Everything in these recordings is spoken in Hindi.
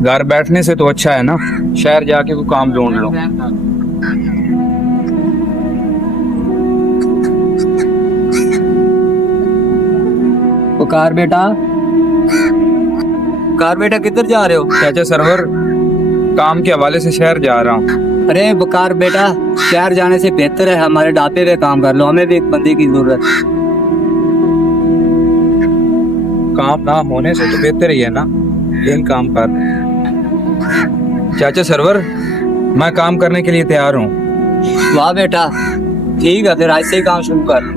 घर बैठने से तो अच्छा है ना शहर जाके कोई काम ढूंढ लो। पुकार बेटा, पुकार बेटा, किधर जा रहे हो? चाचा सरवर, काम के हवाले से शहर जा रहा हूँ। अरे बुकार बेटा, शहर जाने से बेहतर है हमारे ढाबे पे काम कर लो, हमें भी एक बंदे की जरूरत है। काम ना होने से तो बेहतर ही है ना, यही काम कर। चाचा सरवर, मैं काम करने के लिए तैयार हूँ। वाह बेटा, ठीक है, फिर आज से ही काम शुरू कर।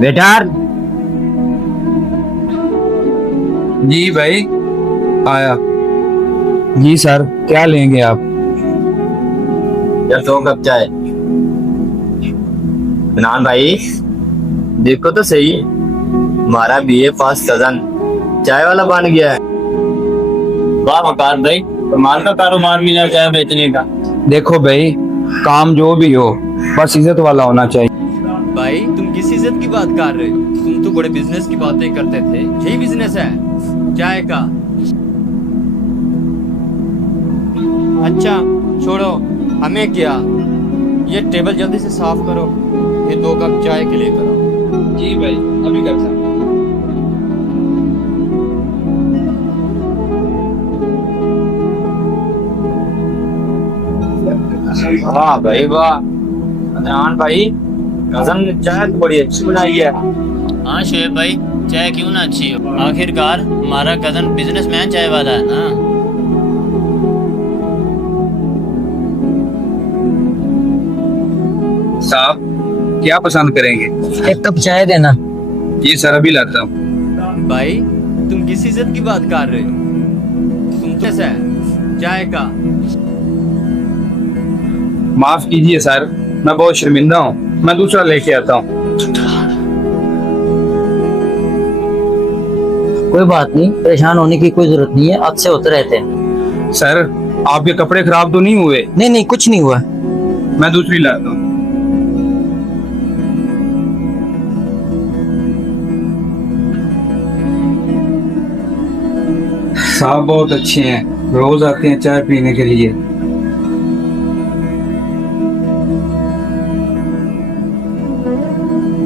बेटा, जी भाई, आया। जी सर, क्या लेंगे आप? यार 2 कप चाय। इमरान भाई, देखो तो सही, हमारा बीए पास कजन चाय वाला बन गया है। वाह मकान भाई, कमाल का कारोबार मिला चाय बेचने का। देखो भाई, काम जो भी हो बस इज्जत वाला होना चाहिए। भाई तुम किस इज्जत की बात कर रहे हो? तुम तो बड़े बिजनेस की बातें करते थे। यही बिजनेस है चाय का? अच्छा छोड़ो, हमें क्या, ये टेबल जल्दी से साफ करो, ये 2 कप चाय के लिए करो। जी भाई, अभी करता हूँ। वाह भाई वाह, इमरान भाई, कजन ने चाय तो बड़ी अच्छी बनाई है। हाँ शोएब भाई, चाय क्यों ना अच्छी हो, आखिरकार हमारा कजन बिजनेसमैन चाय वाला है ना। साहब, क्या पसंद करेंगे? एक कप चाय देना। जी सर, अभी लाता हूँ। भाई तुम किस इज्जत की बात कर रहे हो? तुम तो ऐसा है चाय का? माफ कीजिए सर, मैं बहुत शर्मिंदा हूँ, मैं दूसरा लेके आता हूँ। कोई बात नहीं, परेशान होने की कोई जरूरत नहीं है, अच्छे होते रहते हैं। सर, आपके कपड़े खराब तो नहीं हुए? नहीं नहीं, कुछ नहीं हुआ। मैं दूसरी लाता हूँ। साहब बहुत अच्छे हैं, रोज आते हैं चाय पीने के लिए।